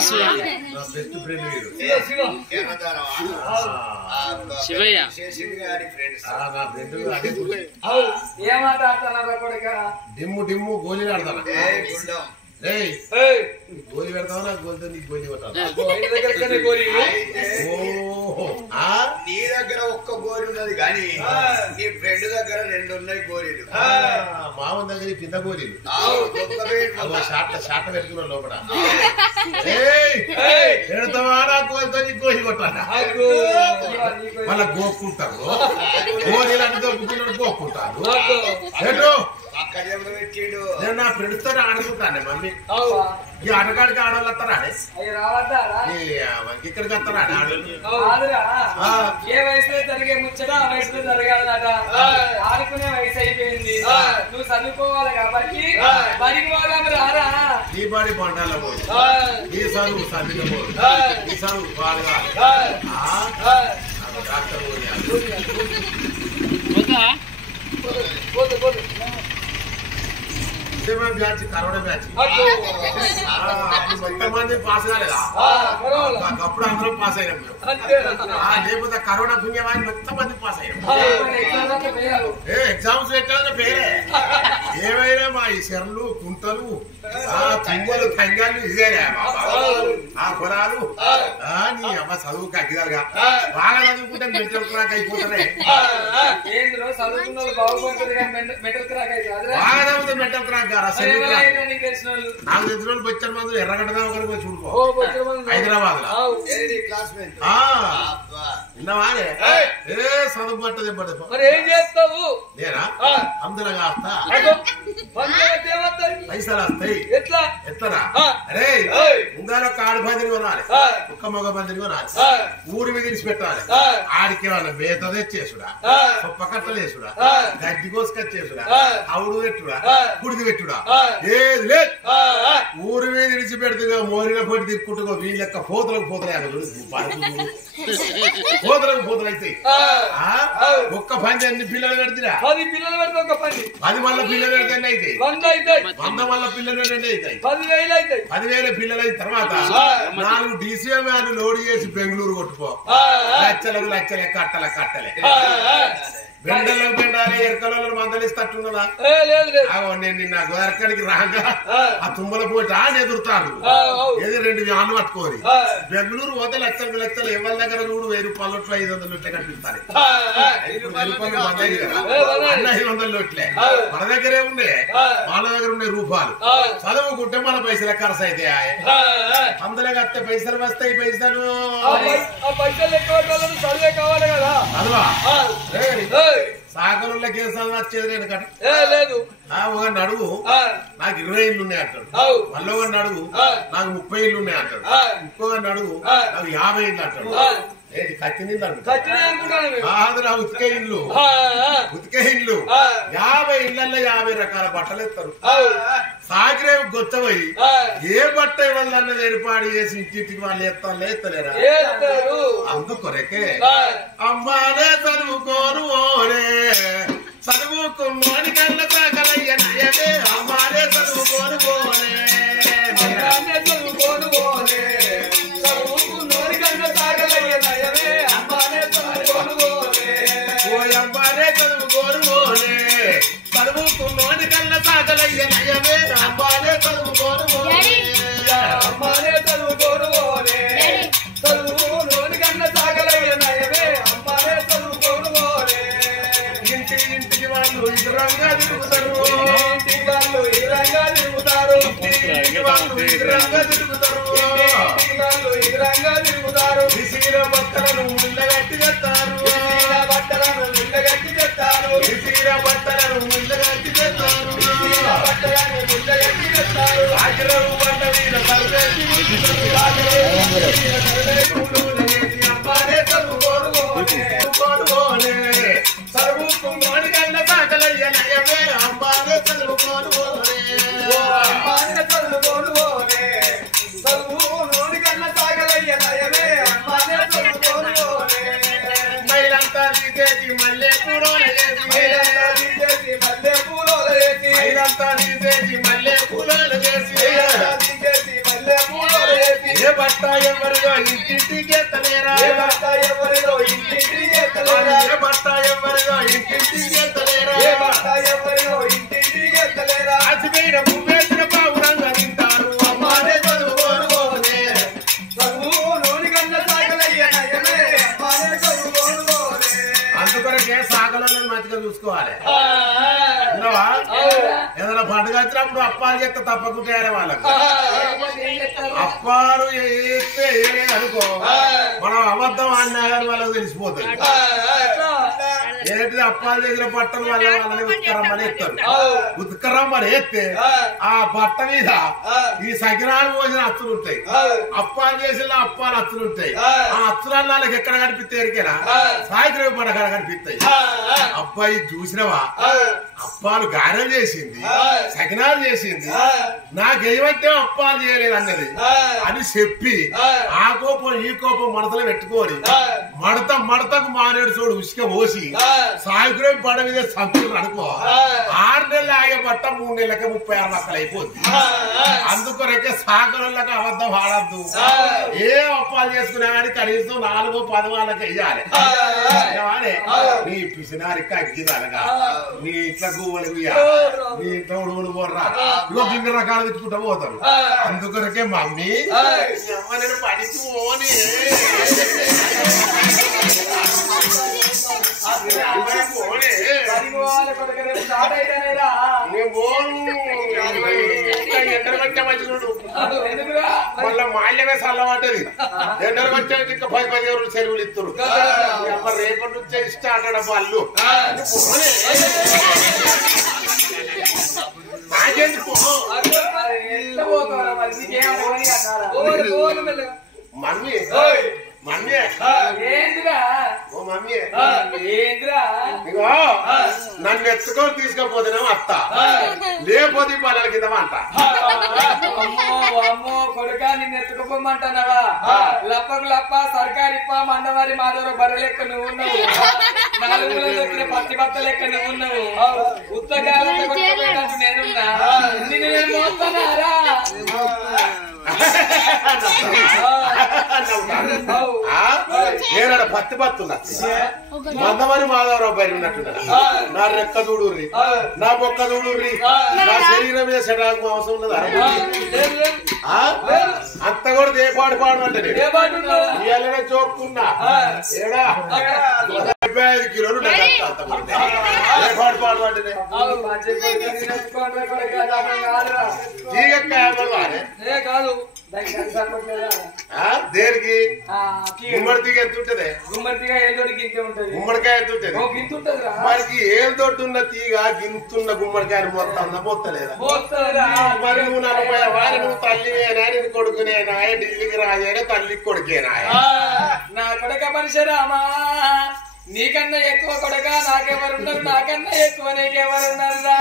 best friend Shivayya ఏ మాట్లాడుతున్నారు కొడుక dim dim గోళీలు ఆడతాను గోళీ పెడతావు నాకు గోలితో నీకు గోళీ కొట్టాను నీ దగ్గర ఒక్క గోరి ఉన్నది కానీ నీ ఫ్రెండ్ దగ్గర 2 ఉన్నాయి గోరీలు మామ దగ్గర కింద గోళీలు షాట పెట్టుకున్నాడు లోపల పెడతావా నా గోలితో నీకు గోళీ కొట్టాను మళ్ళా గోక్కుంటారు గోళీలు అంటే దొరుకుతున్నాడు గోక్కుంటారు నేను నా ఫ్రెండ్స్ తో ఆడుకుంటాను మమ్మీ ఈ ఆటకాడికి ఆడవాళ్ళు వస్తారా ఇక్కడికి వస్తారా ఏ వయసులో జరిగే ముచ్చట ఆ వయసులో జరగాలన్నట ఆడుకునే వయసు అయిపోయింది నువ్వు చదువుకోవాలి కాబట్టి బడికి పోదాం రారా ఈ బడి పండాల పోదు ఈ చదువు సన్నిధి పోదు ఈ చదువు బాగా డాక్టర్ బ్యాచ్ కరోనా బ్యాచ్ మొత్తం మంది పాస్ కాలేదా అప్పుడు అందరం పాస్ అయ్యాం లేకపోతే కరోనా పుణ్యమాని మొత్తం మంది పాస్ అయ్యాం ఎగ్జామ్స్ పెట్టాలని పేరే ఏమైనా మా ఈ చెర్లు కుంటలు తుంగలు తంగాలు ఇదేనా ఆ పొలాలు నీ అమ్మ చదువుకు అగ్గిదాలుగా బాగా చదువుకుంటే మెంటల్ క్రాక్ అయిపోతారే బాగా చదివితే మెంటల్ క్రాక్ నాకు తెలిసిన వాళ్ళు బొచ్చల మందులు ఎర్రగడ్డ ఒకరికి చూడుకో హైదరాబాద్ లో విన్నావానే ఏ చదువు పట్టది మరి ఏం చేస్తావు నేనా అందరూ కాస్తా పైసలు వస్తాయి ఎట్లా ఎట్లరా అరే ముందాల ఒక ఆడు బందిని కొనాలి ఒక్క మగ బందిని కొనాలి ఊరి మీద తీసి పెట్టాలి ఆడికి ఏమన్నా మేత తెచ్చేసుడా సొప్ప కట్టలేసుడా గడ్డి కోసుకొచ్చేసుడా అవుడు పెట్టుడా గుడిది పెట్టుడా ఏది లేదు ఊరి మీద విడిచి పెడుతుగా మోరిన పొట్టి తిప్పుకుంటుగా వీళ్ళక్క పోతలకు పోతలే పోతలకు పోతలు అయితే ఒక్క పని అన్ని పిల్లలు పెడితే 10 పిల్లలు పెడితే ఒక పని 10 మళ్ళీ పిల్లలు పెడితే అయితే 100 మళ్ళీ పిల్లలు పెడితే అవుతాయి 10,000 పిల్లలు అయిన తర్వాత 4 DCM వ్యాన్లు లోడ్ చేసి బెంగళూరు కొట్టుకో లక్షలకు లక్షలే కట్టలే బెండలకు బెండాలి ఎరకలలో మందలిస్తట్టున్నదా నేను నిన్న గోరక్కడికి రాగా ఆ తుమ్మల పోటీ ఎదురుతాడు ఏది 2 వ్యాన్లు పట్టుకోని బెంగళూరు పోతే లక్షలు ఎవరి దగ్గర చూడు 1000 రూపాయలు 500 నోట్లే కట్టిస్తారు 500 నోట్లే మన దగ్గరే ఉండే వాళ్ళ దగ్గర ఉండే రూపాయలు చదువుకుంటే మన పైసలు ఖర్చు అయితే అందులో కట్టే పైసలు వస్తాయి పైసలు చదివే కావాలి కదా చదవా సాగరుల కేసాలు వచ్చేది నేను కట్ట లేదు ఒక నడుగు నాకు 20 ఇళ్ళు ఉన్నాయి అంటాడు మళ్ళీ ఒక నడుగు నాకు 30 ఇళ్ళు ఉన్నాయి అంటాడు ఇంకొక నడుగు నాకు 50 ఇళ్ళు అంటాడు ఏంటి కత్తినింది అంటాడు ఉతికే ఇల్లు 50 ఇళ్లలో 50 రకాల బట్టలు ఎత్తారు సాగిరేవి గొచ్చపోయి ఏ బట్ట ఇవ్వాలన్నది ఏర్పాటు చేసి ఇంటింటికి వాళ్ళు ఎత్తలేరా అందుకొరకే అమ్మానే చదువుకోను ఓరే చదువుకున్నోని కన్న సాగలయ్యే అమ్మానే చదువుకోను ఓరే చదువుకోను ఓరే చదువుకున్నోని కన్న సాగలయ్యే అమ్మానే చదువుకోను ఓరే ఓ అమ్మానే చదువుకోను ఓరే చదువుకున్నోని కన్న సాగలయ్యే అమ్మానే చదువుకోను ఓరే అమ్మానే చదువుకోను ఓరే చదువుకున్నోని కన్న సాగలయ్యే అమ్మానే చదువుకోను ఓరే ఇంటికి వాళ్ళు ఇతరంగా తిరుగుతారు ఇంటికి వాళ్ళు ఇతరంగా తిరుగుతారు విసిగిన బట్టలను ముళ్ళగట్టి తెస్తారు ఆగిరవు బండ మీద చదువుకున్నోని కన్న సాగలయ్యే అమ్మానే చదువుకోను మైలంతా తీసేసి మల్లె పూలోలు చేసి ఏ భర్త ఎవరిదో ఇంటింటికి ఎత్తలేరా ఏ భర్త ఎవరిదో ఇంటింటికి ఎత్తలేరా ఏ భర్త ఎవరిదో ఇంటింటికి ఎత్తలేరా ఏ భర్త ఎవరిదో ఇంటింటికి ఎత్తలేరా అసిపోయిన పువ్వేసిన పావురంగా తింటారు అమ్మానే చదువుకోనుకోనే చదువుకోనోని కన్న సాగలయ్య నయమే అమ్మానే చదువుకోనుకోనే అందుకొరకే సాగలను మంచిగా చూసుకోవాలి విన్నావా ఏదైనా పండుగ వచ్చినప్పుడు అప్పాలు చేస్తే తప్పకుండా వాళ్ళకి అప్పాలు వేస్తే ఏలేదు అనుకో మనం అబద్ధం అన్నా కానీ వాళ్ళకి తెలిసిపోతుంది ఏంటిది అప్పాలు చేసిన బట్టలు వాళ్ళని ఉత్కరమ్మని ఎత్తారు ఉత్కరమ్మని ఎత్తే ఆ బట్ట మీద ఈ సకినాలు పోసిన అచ్చులు ఉంటాయి అప్పాలు చేసిన అప్పాలు అచ్చులు ఉంటాయి ఆ అచ్చుల వాళ్ళకి ఎక్కడ కనిపిస్తే ఎరికేనా సాయంత్రం పంట కాడ కనిపిస్తాయి అబ్బాయి చూసినవా అప్పాలు గారెలు చేసింది సకినాలు చేసింది నాకేమంటే అప్పాలు చేయలేదు అన్నది అని చెప్పి ఆ కోపం ఈ కోపం మడతలో పెట్టుకోని మడతకు మానేడు చూడు ఉసుక పోసి సాయంత్రం పడ మీద సంతులు అనుకో 6 నెలలు ఆగే బట్ట 3 నెలలకే 36 లక్షలు అయిపోద్ది అందుకొరకే సాగరులకు అబద్ధం ఆడద్దు ఏ అప్పాలు చేసుకున్నా కానీ కనీసం 4-10 వాళ్ళకి వెయ్యాలి నీ పిసినారికి అగ్గిదనగా నీ ఇంట్లో గువ్వలు నీ ఇంట్లో ఉడుగులు పోర్రా ఇగో భిన్న రకాలు తెచ్చుకుంటా పోతారు అందుకొరకే మమ్మీ నేను పడిచి పోని మళ్ళా మాల్యమే చల్లబడ్డది ఎండలు వచ్చేది ఇంకా 10 రోజులు సెలవులు ఇస్తారు రేపటి నుంచే ఇష్ట అంటాడు వాళ్ళు నాకెందుకు మమ్మీ మమ్మీ ఓ మమ్మీ ఇగో నన్ను ఎత్తుకొని తీసుకపోతేనేమో అత్త లేకపోతే పల్లెల కింద అంట అమ్మో కొడుక నిన్ను ఎత్తుకుపోమంటున్నావా లప్పకు లప్ప సర్కారిప్ప మండవారి మాధవర బర్రె లెక్క నువ్వు ఉన్నావు 4 దొరికిన పత్తి బత్త లెక్క నువ్వు ఉన్నావు ఉత్తగాలంతో కొట్టుకుపోయినట్టు నేనున్నా నిన్ను నేను మోస్తున్నారా నేనాడ పత్తి బత్తున్నా మందమని మాధవరావు బయట ఉన్నట్టున్నా నా రెక్క చూడుర్రి నా బొక్క చూడుర్రి నా శరీరం మీద శరీరానికి అవసరం ఉన్నది అంత కూడా దేపాడు పాడు అంటే నేను చూపుకున్నా ఏడా 75 కిలోలు దేపాడు పాడు అంటే కాదు దేనికి గుమ్మడి తీగ ఎంత ఉంటది గుమ్మడిగా ఏదోటి ఇంత ఉంటది గుమ్మడికాయ ఎంత ఉంటది మనకి ఏం తోటి ఉన్న తీగ గింతున్న గుమ్మడికాయని మొత్తం మొత్తలేదా మరి నువ్వు 40 వారి నువ్వు తల్లివేనా నేను కొడుకునేనా ఢిల్లీకి రాజేనా తల్లికి కొడుకేనా నా కొడుక పరశురామా నీకన్నా ఎక్కువ కొడుక నాకెవరున్నారు నాకన్నా ఎక్కువ నీకెవరున్నారా